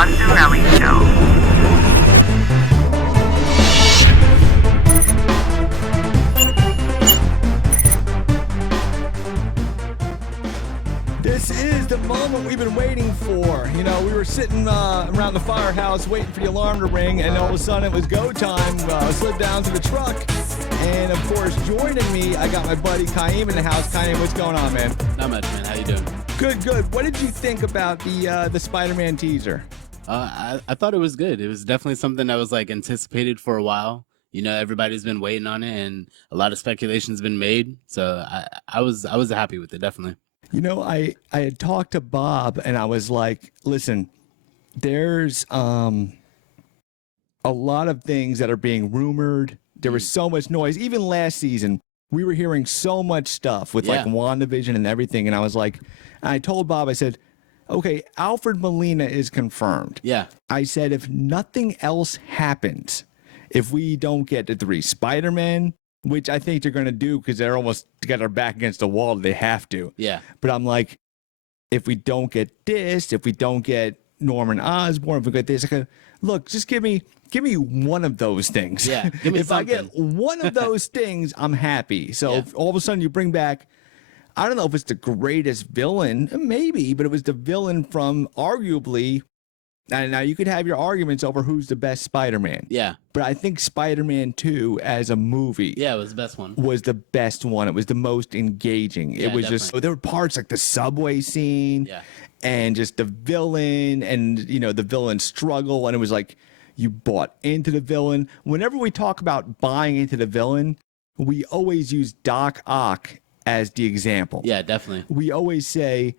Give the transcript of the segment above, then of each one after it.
Bunzerelli Show. This is the moment we've been waiting for. You know, we were sitting around the firehouse waiting for the alarm to ring, and all of a sudden it was go time. I slipped down to the truck, and of course, joining me, I got my buddy Khiim in the house. Khiim, what's going on, man? Not much, man. How you doing? Good, good. What did you think about the Spider-Man teaser? I thought it was good. It was definitely something that was like anticipated for a while. You know, everybody's been waiting on it, and a lot of speculation's been made. So I was happy with it, definitely. You know, I had talked to Bob, and I was like, listen, there's a lot of things that are being rumored. There was so much noise. Even last season, we were hearing so much stuff with like WandaVision and everything. And I was like, I told Bob, I said, okay, Alfred Molina is confirmed. Yeah. I said, if nothing else happens, if we don't get the 3 Spider-Men, which I think they're going to do because they're almost got their back against the wall. They have to. Yeah. But I'm like, if we don't get this, if we don't get Norman Osborn, if we get this, look, just give me one of those things. Yeah. Give me if something. I get one of those things, I'm happy. So if all of a sudden you bring back, I don't know if it's the greatest villain, maybe, but it was the villain from arguably. And now you could have your arguments over who's the best Spider-Man. Yeah. But I think Spider-Man 2 as a movie. Yeah, it was the best one. Was the best one. It was the most engaging. Yeah, it was definitely. just, there were parts like the subway scene and just the villain and, you know, the villain's struggle. And it was like you bought into the villain. Whenever we talk about buying into the villain, we always use Doc Ock as the example. Yeah, definitely. We always say,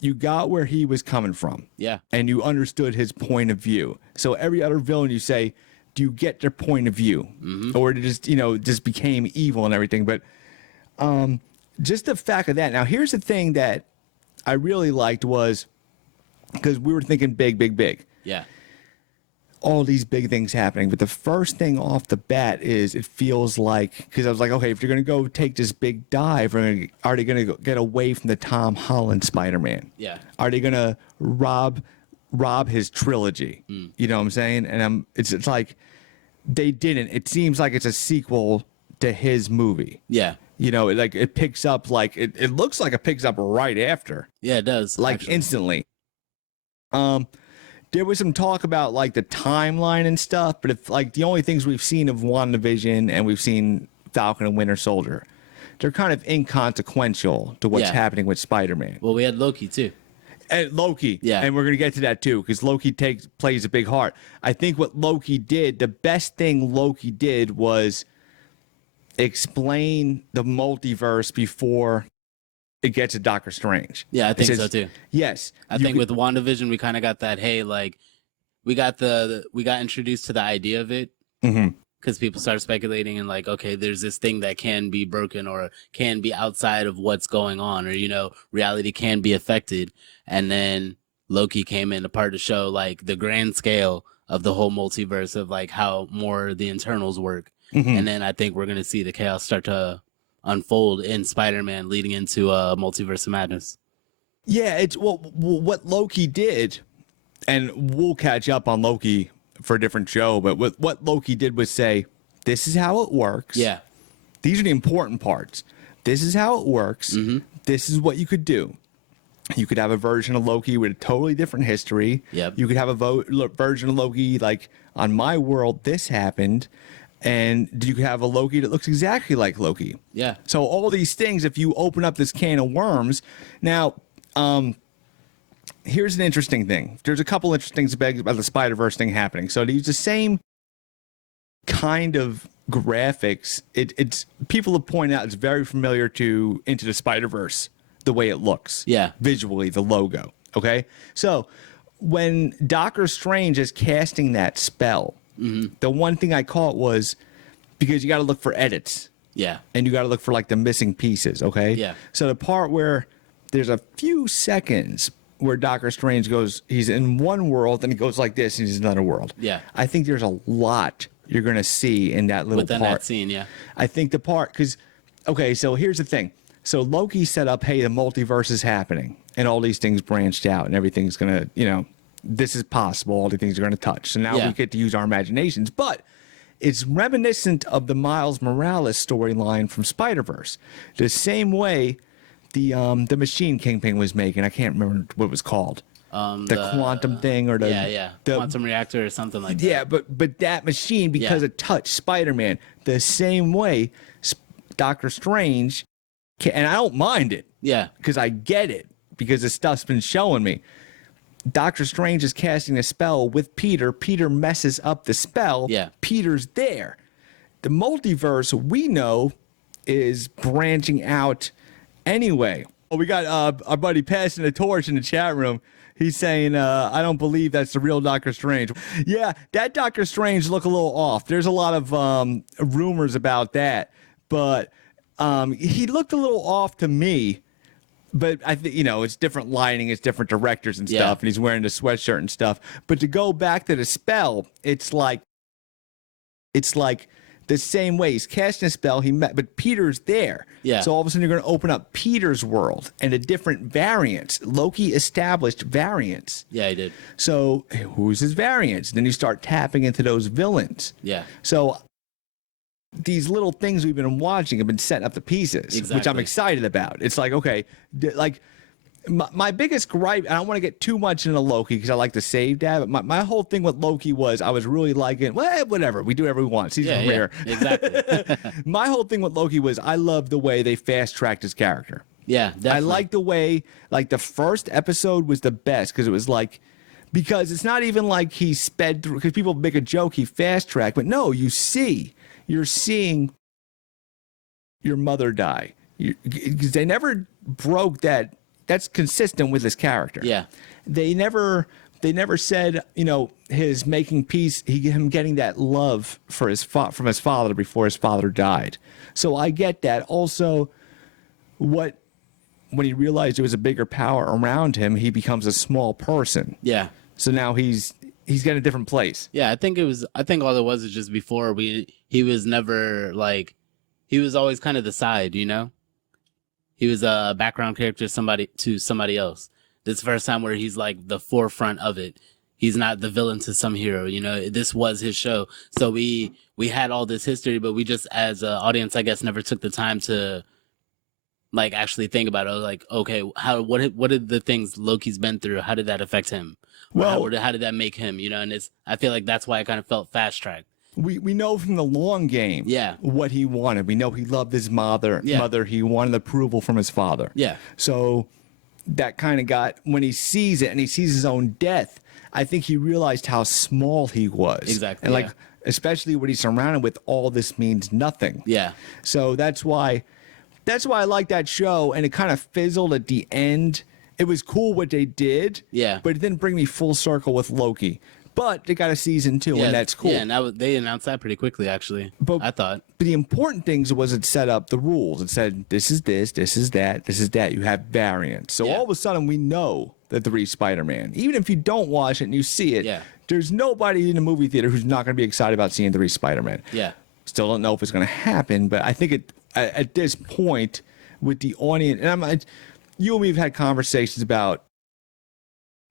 you got where he was coming from. Yeah. And you understood his point of view. So every other villain you say, do you get their point of view? Mm-hmm. Or it just, you know, just became evil and everything. But just the fact of that. Now, here's the thing that I really liked was, because we were thinking big, big, big. Yeah. All these big things happening. But the first thing off the bat is it feels like, because I was like, okay, if you're going to go take this big dive, are they going to get away from the Tom Holland Spider-Man? Yeah. Are they going to rob his trilogy? You know what I'm saying? And it's like they didn't. It seems like it's a sequel to his movie. Yeah. You know, it picks up like, it looks like it picks up right after. Yeah, it does. Like actually. Instantly. There was some talk about like the timeline and stuff, but if like the only things we've seen of WandaVision and we've seen Falcon and Winter Soldier, they're kind of inconsequential to what's happening with Spider-Man. Well, we had Loki too. And Loki, yeah, and we're gonna get to that too because Loki plays a big part. I think what Loki did, the best thing Loki did was explain the multiverse before it gets to Doctor Strange. Yeah, I think so too. Yes. I think with WandaVision, we kind of got that, hey, like, we got introduced to the idea of it. Because people started speculating and like, okay, there's this thing that can be broken or can be outside of what's going on, or, you know, reality can be affected. And then Loki came in to part to show like the grand scale of the whole multiverse of like how more the internals work. And then I think we're going to see the chaos start to unfold in Spider-Man leading into Multiverse of Madness. Yeah, it's what Loki did, and we'll catch up on Loki for a different show, but what Loki did was say, this is how it works. Yeah. These are the important parts. This is how it works. This is what you could do. You could have a version of Loki with a totally different history. Yep. You could have a version of Loki like, on my world, this happened. And you could have a Loki that looks exactly like Loki. Yeah. So all these things, if you open up this can of worms. Now, here's an interesting thing. There's a couple interesting things about the Spider-Verse thing happening. So to use the same kind of graphics, it's people have pointed out it's very familiar to Into the Spider-Verse, the way it looks. Yeah. Visually, the logo. Okay? So when Doctor Strange is casting that spell, the one thing I caught was because you got to look for edits. Yeah. And you got to look for like the missing pieces, okay? Yeah. So the part where there's a few seconds where Doctor Strange goes, he's in one world and he goes like this and he's in another world. Yeah. I think there's a lot you're going to see in that little within part. that scene, yeah. I think the part, because, okay, so here's the thing. So Loki set up, hey, the multiverse is happening and all these things branched out and everything's going to, you know, this is possible. All the things are going to touch. So now Yeah. we get to use our imaginations. But it's reminiscent of the Miles Morales storyline from Spider-Verse. The same way the machine Kingpin was making. I can't remember what it was called. The quantum thing or the the quantum reactor or something like that. Yeah, but that machine, because it touched Spider-Man the same way Doctor Strange can, and I don't mind it. Yeah. Because I get it, because the stuff's been showing me. Doctor Strange is casting a spell with Peter. Peter messes up the spell. Yeah. Peter's there. The multiverse, we know, is branching out anyway. We got our buddy passing the torch in the chat room. He's saying, I don't believe that's the real Doctor Strange. Yeah, that Doctor Strange look a little off. There's a lot of rumors about that. But he looked a little off to me. But I think, it's different lighting, it's different directors and stuff, and he's wearing the sweatshirt and stuff. But to go back to the spell, it's like the same way. He's casting a spell, but Peter's there. Yeah. So all of a sudden you're going to open up Peter's world and a different variants. Loki established variants. Yeah, he did. So who's his variants? Then you start tapping into those villains. Yeah. So these little things we've been watching have been setting up the pieces, which I'm excited about. It's like, okay, like my biggest gripe, I don't want to get too much into Loki because I like to save that, but my whole thing with Loki was I was really liking, well, whatever, we do whatever we want. Season rare. Exactly. My whole thing with Loki was I love the way they fast-tracked his character. Yeah, definitely. I like the way, like the first episode was the best because it was like, because it's not even like he sped through, because people make a joke, he fast-tracked, but no, you're seeing your mother die. Because they never broke that. That's consistent with his character. Yeah. They never said, his making peace, him getting that love for from his father before his father died. So I get that. Also, when he realized there was a bigger power around him, he becomes a small person. Yeah. So now he's got a different place. Yeah, I think all it was is just before he was never like, he was always kind of the side, He was a background character to somebody else. This is the first time where he's like the forefront of it. He's not the villain to some hero, This was his show. So we had all this history, but we just as an audience, I guess, never took the time to like actually think about it. Like, okay, what did the things Loki's been through? How did that affect him? Well, how did that make him? And I feel like that's why I kind of felt fast tracked. We know from the long game what he wanted. We know he loved his mother. He wanted approval from his father. Yeah. So that kind of got, when he sees it and he sees his own death, I think he realized how small he was. Exactly. And especially when he's surrounded with all this means nothing. Yeah. So that's why I like that show, and it kind of fizzled at the end. It was cool what they did. Yeah. But it didn't bring me full circle with Loki. But they got a season 2, and that's cool. Yeah, and they announced that pretty quickly, actually. I thought. But the important things was it set up the rules. It said, this is this, this is that, this is that. You have variants. So all of a sudden, we know that there is Spider-Man. Even if you don't watch it and you see it, there's nobody in the movie theater who's not going to be excited about seeing the Spider-Man. Yeah. Still don't know if it's going to happen, but I think at this point, with the audience, and you and me have had conversations about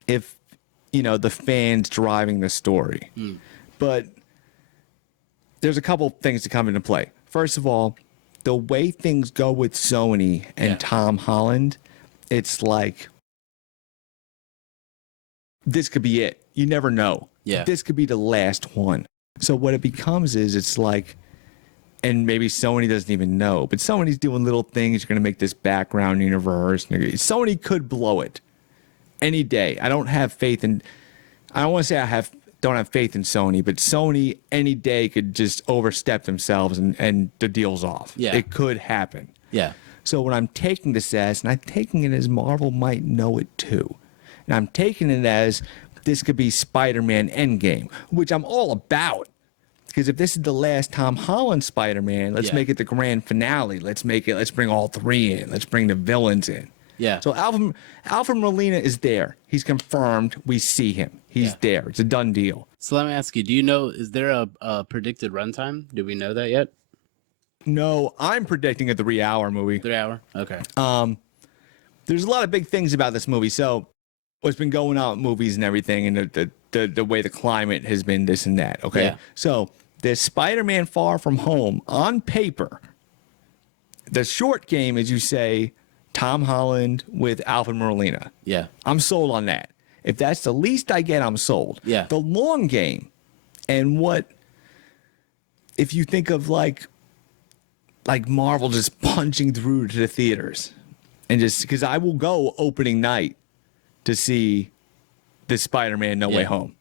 if, the fans driving the story. But there's a couple things to come into play. First of all, the way things go with Sony and Tom Holland, it's like, this could be it. You never know. Yeah. This could be the last one. So what it becomes is it's like, and maybe Sony doesn't even know, but Sony's doing little things. You're going to make this background universe. Sony could blow it any day. I don't have faith in, I don't want to say don't have faith in Sony, but Sony any day could just overstep themselves and the deal's off. Yeah. It could happen. Yeah. So when I'm taking this as, and I'm taking it as Marvel might know it too. And I'm taking it as this could be Spider-Man Endgame, which I'm all about. Because if this is the last Tom Holland Spider-Man, let's make it the grand finale. Let's bring all 3 in. Let's bring the villains in. Yeah. So Alfred Molina is there. He's confirmed. We see him. He's there. It's a done deal. So let me ask you, do you know, is there a predicted runtime? Do we know that yet? No, I'm predicting a 3-hour movie. 3 hour? Okay. There's a lot of big things about this movie. So what's been going on with movies and everything, and the way the climate has been, this and that. Okay, Yeah. so there's Spider-Man Far From Home on paper. The short game, as you say, Tom Holland with Alfred Molina. Yeah. I'm sold on that. If that's the least I get, I'm sold. Yeah. The long game, and what if you think of like Marvel just punching through to the theaters, and just because I will go opening night to see the Spider-Man No Way Home.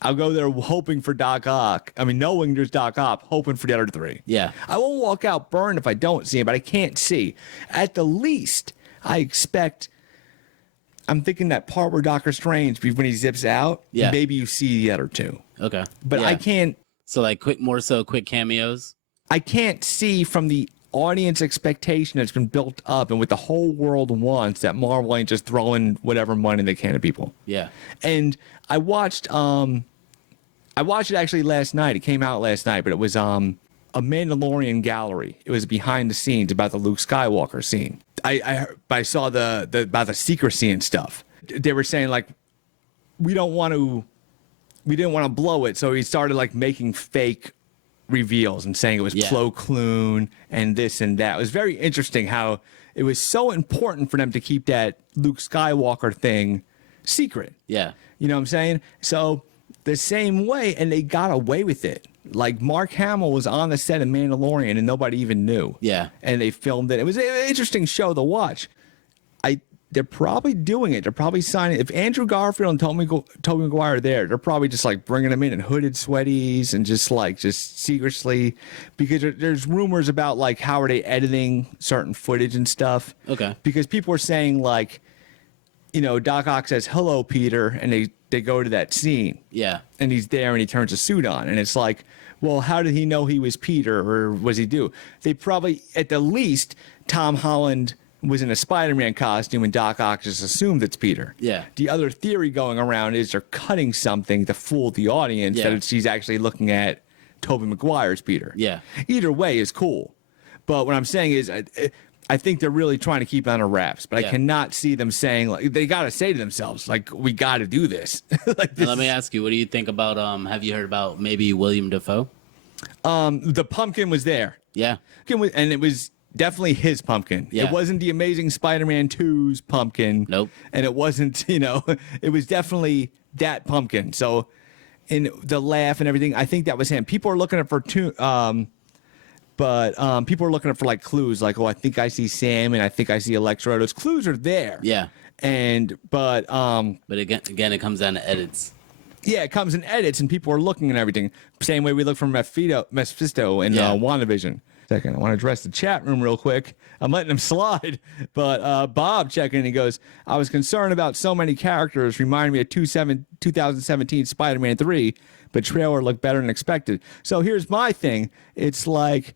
I'll go there hoping for Doc Ock. I mean, knowing there's Doc Ock, hoping for the other three. Yeah. I won't walk out burned if I don't see him, but I can't see. At the least, I expect. I'm thinking that part where Doctor Strange, when he zips out, maybe you see the other two. Okay. But I can't. So like quick cameos. I can't see from the audience expectation that's been built up and what the whole world wants that Marvel ain't just throwing whatever money they can at people. Yeah. And I watched it actually last night. It came out last night, but it was a Mandalorian gallery. It was behind the scenes about the Luke Skywalker scene. I saw the about the secrecy and stuff. They were saying like we didn't want to blow it, so he started like making fake reveals and saying it was Plo Koon and this and that. It was very interesting how it was so important for them to keep that Luke Skywalker thing secret. Yeah. You know what I'm saying? So the same way, and they got away with it. Like Mark Hamill was on the set of Mandalorian and nobody even knew. Yeah. And they filmed it. It was an interesting show to watch. They're probably doing it. They're probably signing. If Andrew Garfield and Tobey Maguire are there, they're probably just like bringing them in hooded sweaties and just secretly, because there's rumors about like how are they editing certain footage and stuff. Okay. Because people are saying like, Doc Ock says hello Peter, and they go to that scene. Yeah. And he's there and he turns a suit on, and it's like, well, how did he know he was Peter, or was he do? They probably, at the least, Tom Holland was in a Spider-Man costume and Doc Ock just assumed it's Peter. Yeah. The other theory going around is they're cutting something to fool the audience that she's actually looking at Tobey Maguire's Peter. Yeah. Either way is cool. But what I'm saying is I think they're really trying to keep it under wraps, but I cannot see them saying, like, they got to say to themselves, like, we got to do this. Like this. Let me ask you, what do you think about, have you heard about maybe William Dafoe? The pumpkin was there. Yeah. And it was definitely his pumpkin. Yeah. It wasn't the Amazing Spider-Man 2's pumpkin. Nope. And it wasn't, it was definitely that pumpkin. So in the laugh and everything, I think that was him. People are looking at for people are looking for like clues, like, oh, I think I see Sam and I think I see Electro. Those clues are there. Yeah. But again, it comes down to edits. Yeah, it comes in edits and people are looking and everything. Same way we look for Mephisto in WandaVision. Second, I want to address the chat room real quick. I'm letting him slide, but Bob checking in, he goes, I was concerned about so many characters, reminding me of 2017 Spider-Man 3, but trailer looked better than expected. So here's my thing. It's like,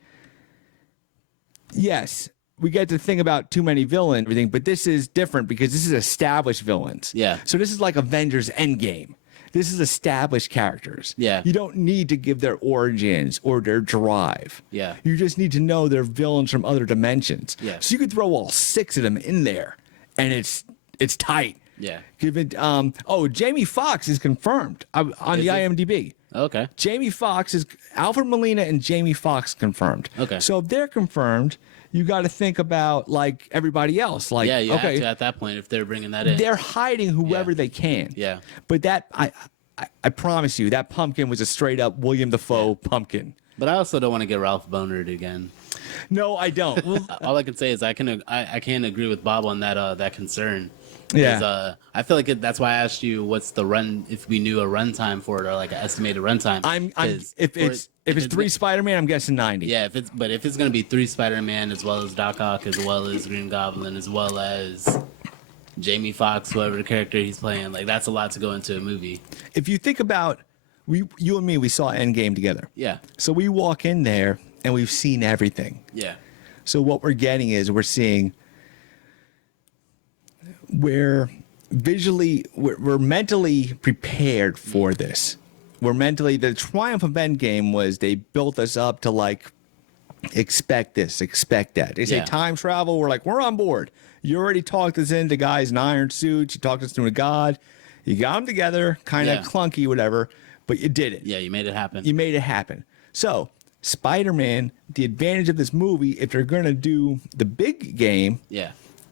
yes, we get to think about too many villains and everything, but this is different because this is established villains. Yeah. So this is like Avengers Endgame. This is established characters. Yeah. You don't need to give their origins or their drive. Yeah. You just need to know they're villains from other dimensions. Yeah. So you could throw all 6 of them in there, and it's tight. Yeah. Give it. Jamie Foxx is confirmed on the IMDb. Okay. Jamie Foxx is Alfred Molina and Jamie Foxx confirmed. Okay. So if they're confirmed, you got to think about like everybody else. Like, yeah, you have to at that point if they're bringing that in. They're hiding whoever they can. Yeah. But that I promise you, that pumpkin was a straight up William Dafoe pumpkin. But I also don't want to get Ralph Bonered again. No, I don't. All I can say is I can agree with Bob on that concern. Yeah. I feel like that's why I asked you what's the run, if we knew a runtime for it or like an estimated runtime. If it's 3 Spider-Man, I'm guessing 90. Yeah, if it's gonna be 3 Spider-Man as well as Doc Ock as well as Green Goblin as well as Jamie Foxx, whoever the character he's playing, like that's a lot to go into a movie. If you think about you and me, we saw Endgame together. Yeah. So we walk in there and we've seen everything. Yeah. So what we're getting is we're seeing we're mentally prepared for this. The triumph of Endgame was they built us up to like expect this, expect that. They say time travel, we're like, we're on board. You already talked us into guys in iron suits. You talked us into a god. You got them together, kind of clunky, whatever, but you did it. Yeah, you made it happen. You made it happen. So, Spider-Man, the advantage of this movie, if they're going to do the big game,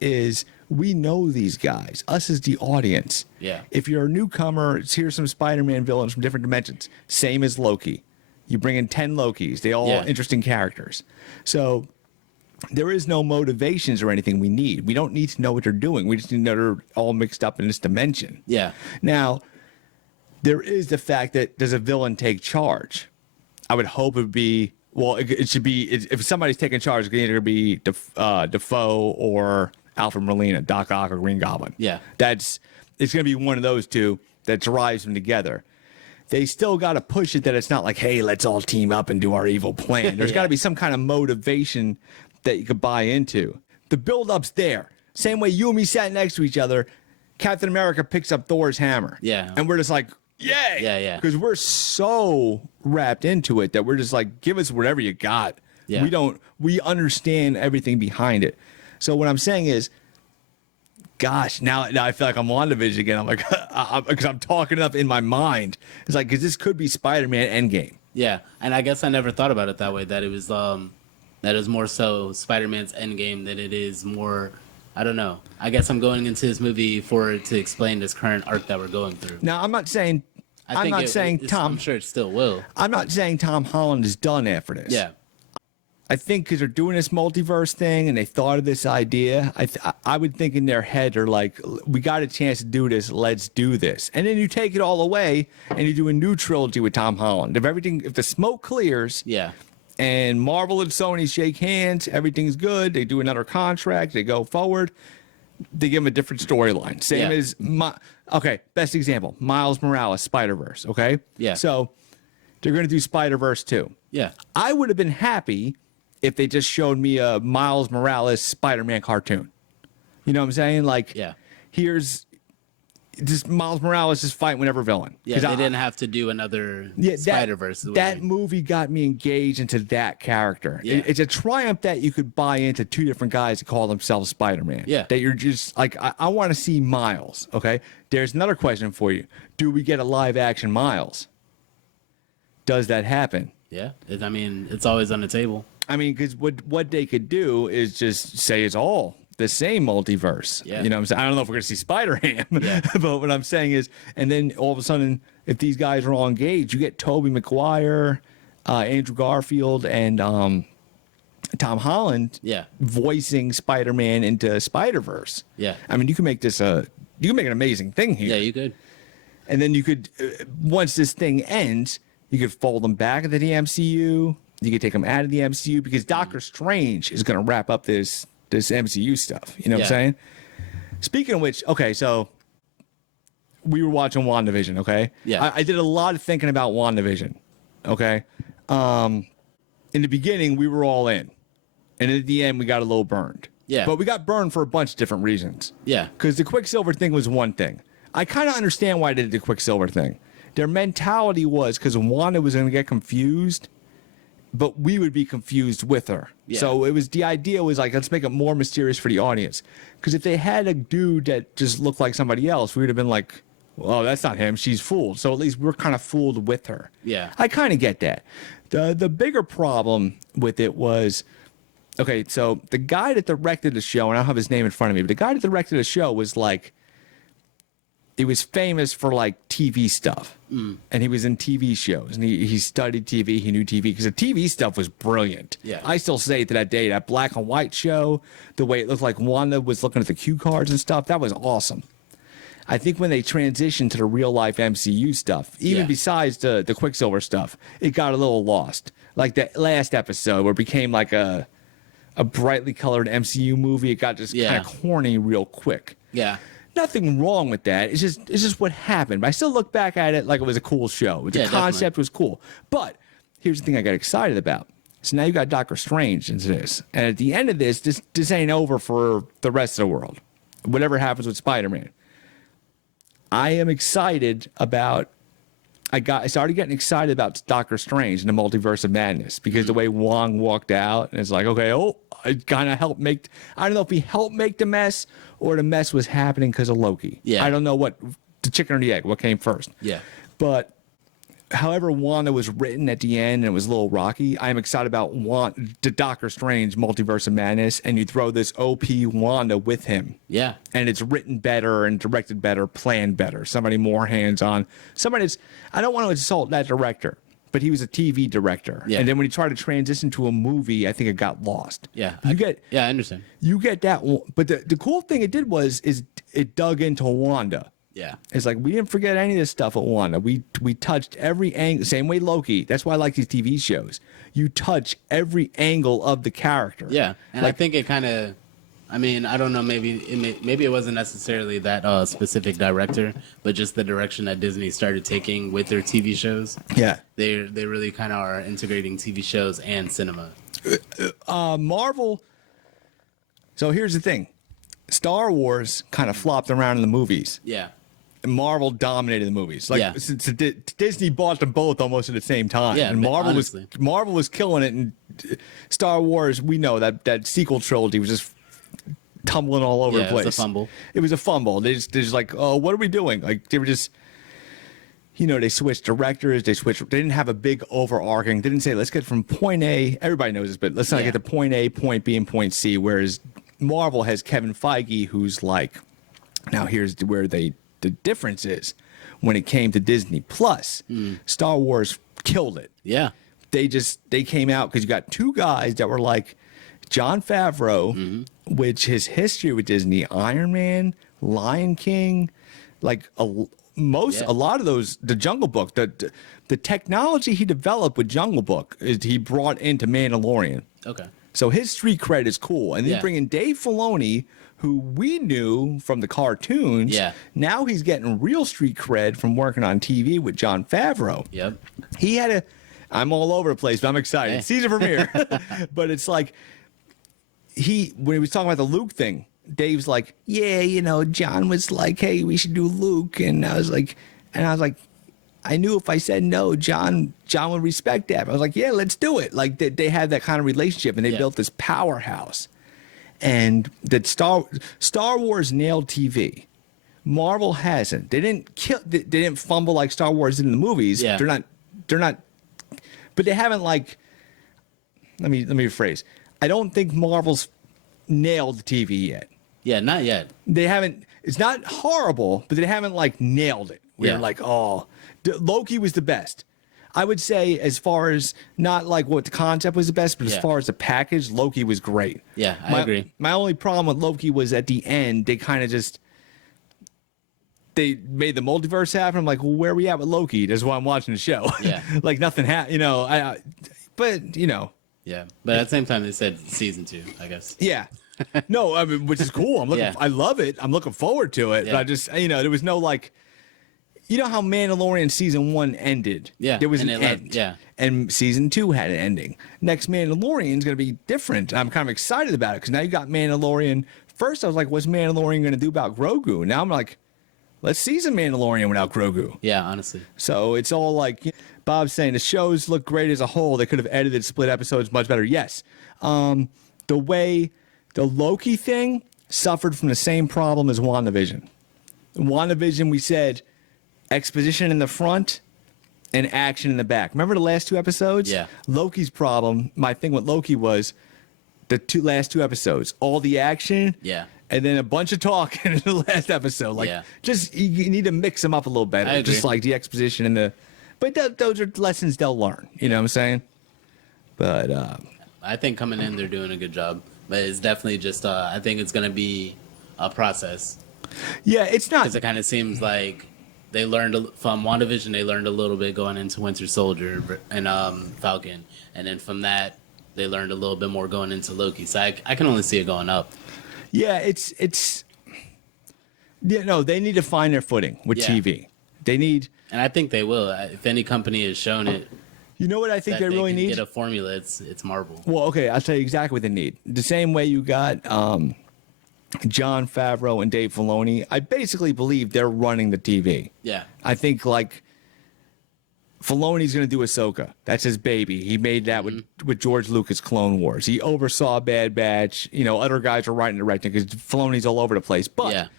is we know these guys, us as the audience. Yeah. If you're a newcomer, here's some Spider-Man villains from different dimensions. Same as Loki. You bring in 10 Lokis. They all interesting characters. So there is no motivations or anything we need. We don't need to know what they're doing. We just need to know they're all mixed up in this dimension. Yeah. Now, there is the fact that does a villain take charge? I would hope it would be, well, it should be, if somebody's taking charge, it's going to either be Defoe or Alfred Molina, Doc Ock or Green Goblin. Yeah. It's going to be one of those two that drives them together. They still got to push it that it's not like, hey, let's all team up and do our evil plan. There's got to be some kind of motivation that you could buy into. The build-up's there. Same way you and me sat next to each other, Captain America picks up Thor's hammer. Yeah. And we're just like, yay! Yeah. Because we're so wrapped into it that we're just like, give us whatever you got. Yeah. We understand everything behind it. So what I'm saying is, gosh, now I feel like I'm WandaVision again. I'm like, because I'm talking it up in my mind. It's like, because this could be Spider-Man Endgame. Yeah, and I guess I never thought about it that way. That it was more so Spider-Man's Endgame than it is more. I don't know. I guess I'm going into this movie to explain this current arc that we're going through. Now, I'm not saying Tom. I'm sure it still will. I'm not saying Tom Holland is done after this. Yeah. I think because they're doing this multiverse thing and they thought of this idea, I would think in their head they're like, we got a chance to do this, let's do this. And then you take it all away and you do a new trilogy with Tom Holland. If the smoke clears, and Marvel and Sony shake hands, everything's good, they do another contract, they go forward, they give them a different storyline. Same as, best example, Miles Morales, Spider-Verse, okay? Yeah. So they're going to do Spider-Verse 2. Yeah. I would have been happy if they just showed me a Miles Morales Spider-Man cartoon. You know what I'm saying? Like, here's just Miles Morales just fighting whatever villain. Yeah, they didn't have to do another Spider-Verse. That movie got me engaged into that character. Yeah. It's a triumph that you could buy into two different guys that call themselves Spider-Man. Yeah. That you're just like, I want to see Miles, okay? There's another question for you. Do we get a live-action Miles? Does that happen? Yeah, it's always on the table. I mean, because what they could do is just say it's all the same multiverse. Yeah. You know what I'm saying? I don't know if we're going to see Spider-Ham, but what I'm saying is, and then all of a sudden, if these guys are all engaged, you get Tobey Maguire, Andrew Garfield, and Tom Holland voicing Spider-Man into Spider-Verse. Yeah. I mean, you can make this an amazing thing here. Yeah, you could. And then you could, once this thing ends, you could fold them back into the MCU. You could take them out of the MCU because Doctor Strange is going to wrap up this MCU stuff. You know what I'm saying? Speaking of which, okay, so we were watching WandaVision, okay? Yeah. I did a lot of thinking about WandaVision, okay? In the beginning, we were all in. And at the end, we got a little burned. Yeah. But we got burned for a bunch of different reasons. Yeah. Because the Quicksilver thing was one thing. I kind of understand why they did the Quicksilver thing. Their mentality was because Wanda was going to get confused, but we would be confused with her. Yeah. So the idea was like, let's make it more mysterious for the audience. Because if they had a dude that just looked like somebody else, we would have been like, well, that's not him. She's fooled. So at least we're kind of fooled with her. Yeah. I kind of get that. The bigger problem with it was, okay, so the guy that directed the show, and I don't have his name in front of me, but the guy that directed the show was like, he was famous for like TV stuff, and he was in TV shows, and he studied TV. He knew TV because the TV stuff was brilliant. Yeah, I still say it to that day, that black and white show, the way it looked like Wanda was looking at the cue cards and stuff, that was awesome. I think when they transitioned to the real life MCU stuff, even besides the Quicksilver stuff, it got a little lost. Like that last episode where it became like a brightly colored MCU movie, it got just kind of corny real quick. Yeah. Nothing wrong with that. It's just what happened. But I still look back at it like it was a cool show. The concept was cool. But here's the thing I got excited about. So now you got Doctor Strange into this. And at the end of this ain't over for the rest of the world. Whatever happens with Spider-Man. I am excited about... I started getting excited about Doctor Strange and the Multiverse of Madness because the way Wong walked out, and it's like, okay, it kind of helped make. I don't know if he helped make the mess or the mess was happening because of Loki. Yeah. I don't know what the chicken or the egg, what came first. Yeah. But however Wanda was written at the end and it was a little rocky, I am excited about the Doctor Strange Multiverse of Madness, and you throw this OP Wanda with him. Yeah. And it's written better and directed better, planned better. Somebody more hands-on. I don't want to insult that director, but he was a TV director. Yeah. And then when he tried to transition to a movie, I think it got lost. Yeah. I understand. You get that. But the cool thing it did is it dug into Wanda. Yeah. It's like we didn't forget any of this stuff at Wanda. We touched every angle, same way Loki. That's why I like these TV shows. You touch every angle of the character. Yeah, and I think it kind of, I mean, I don't know, maybe it wasn't necessarily that specific director, but just the direction that Disney started taking with their TV shows. Yeah. They really kind of are integrating TV shows and cinema. Marvel. So here's the thing. Star Wars kind of flopped around in the movies. Yeah. Marvel dominated the movies. Like since Disney bought them both almost at the same time. Yeah, and Marvel was killing it, and Star Wars, we know that sequel trilogy was just tumbling all over the place. It was a fumble. It was a fumble. They're just like, oh, what are we doing? Like they were just, they switched directors. They didn't have a big overarching. They didn't say let's get from point A. Everybody knows this, but let's not get to point A, point B, and point C. Whereas Marvel has Kevin Feige, who's like, now here's where the difference is when it came to Disney Plus. Star Wars killed it. Yeah. They came out because you got two guys that were like Jon Favreau, which his history with Disney, Iron Man, Lion King, like a lot of those, the Jungle Book, the technology he developed with Jungle Book is he brought into Mandalorian. Okay. So his street cred is cool. And then you bring in Dave Filoni, who we knew from the cartoons. Yeah. Now he's getting real street cred from working on TV with Jon Favreau. Yep. I'm all over the place, but I'm excited. Hey. Season premiere. But it's like, when he was talking about the Luke thing, Dave's like, yeah, John was like, hey, we should do Luke. And I was like, I knew if I said no, John would respect that. I was like, yeah, let's do it. Like they had that kind of relationship, and they built this powerhouse. And that Star Wars nailed TV. Marvel hasn't. They didn't fumble like Star Wars did in the movies. Yeah. They're not. But they haven't like. Let me rephrase. I don't think Marvel's nailed TV yet. Yeah, not yet. They haven't. It's not horrible, but they haven't like nailed it. We're like, Loki was the best. I would say, as far as not like what the concept was the best, but as far as the package, Loki was great. Yeah, I agree. My only problem with Loki was at the end, they kind of they made the multiverse happen. I'm like, well, where are we at with Loki? That's why I'm watching the show. Yeah. Like nothing happened, but Yeah, but at the same time, they said season 2, I guess. Yeah. No, I mean, which is cool. I love it. I'm looking forward to it. Yeah. But I just, there was no like, how Mandalorian season 1 ended? Yeah. There was an end. And season 2 had an ending. Next Mandalorian is going to be different. I'm kind of excited about it because now you got Mandalorian. First, I was like, what's Mandalorian going to do about Grogu? Now I'm like, let's see some Mandalorian without Grogu. Yeah, honestly. So it's all like Bob's saying, the shows look great as a whole. They could have edited split episodes much better. Yes. The way the Loki thing suffered from the same problem as WandaVision. WandaVision, we said exposition in the front and action in the back. Remember the last 2 episodes? Yeah. Loki's problem, my thing with Loki was the last 2 episodes. All the action. Yeah. And then a bunch of talk in the last episode. Like, just you need to mix them up a little better. Just like the exposition and but those are lessons they'll learn. You know what I'm saying? But I think coming in, they're doing a good job. But it's definitely just, I think it's going to be a process. Yeah, it's not. Because it kind of seems like they learned from WandaVision, they learned a little bit going into Winter Soldier and Falcon. And then from that, they learned a little bit more going into Loki. So I can only see it going up. Yeah, they need to find their footing with TV. They need. And I think they will. If any company has shown it. You know what I think they really need? Get a formula. It's Marvel. Well, okay, I'll tell you exactly what they need. The same way you got Jon Favreau and Dave Filoni. I basically believe they're running the TV. Yeah. I think like Filoni's going to do Ahsoka. That's his baby. He made that with George Lucas' Clone Wars. He oversaw Bad Batch. You know, other guys are writing and directing because Filoni's all over the place. But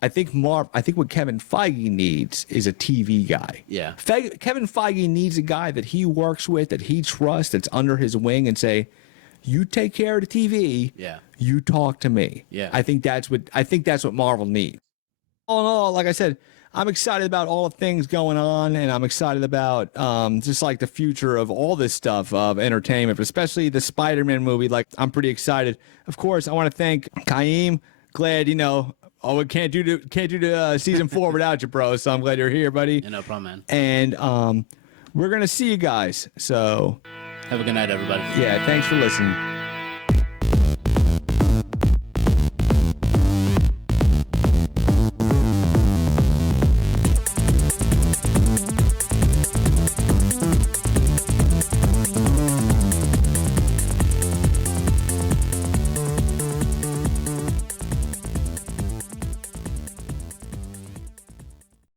I think what Kevin Feige needs is a TV guy. Yeah. Kevin Feige needs a guy that he works with, that he trusts, that's under his wing, and say, "You take care of the TV. Yeah. You talk to me." Yeah. I think that's what Marvel needs. All in all, like I said, I'm excited about all the things going on, and I'm excited about just like the future of all this stuff of entertainment, but especially the Spider-Man movie. Like, I'm pretty excited. Of course, I want to thank Khiim. Glad, you know, we can't do the season 4 without you, bro. So I'm glad you're here, buddy. Yeah, no problem, man. And we're gonna see you guys. So have a good night, everybody. Yeah, thanks for listening.